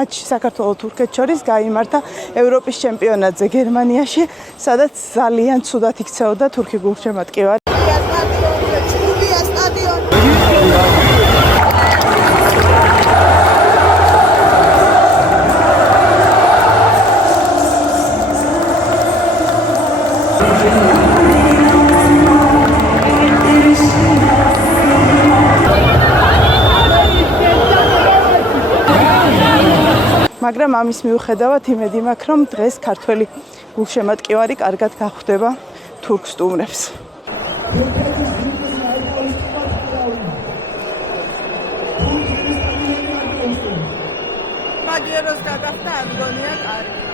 მატჩი საქართველოს-თურქეთს შორის გაიმართა ევროპის ჩემპიონატზე გერმანიაში, სადაც ძალიან ცუდად იქცეოდა თურქი გულშემატკივარი. მაგრამ ამის მიუხედავად იმედი მაქვს, რომ დღეს ქართველი გულშემატკივარი კარგად გახვდება თურქ სტუმრებს. მაგეროს გაგახდა ამგონია კარგი.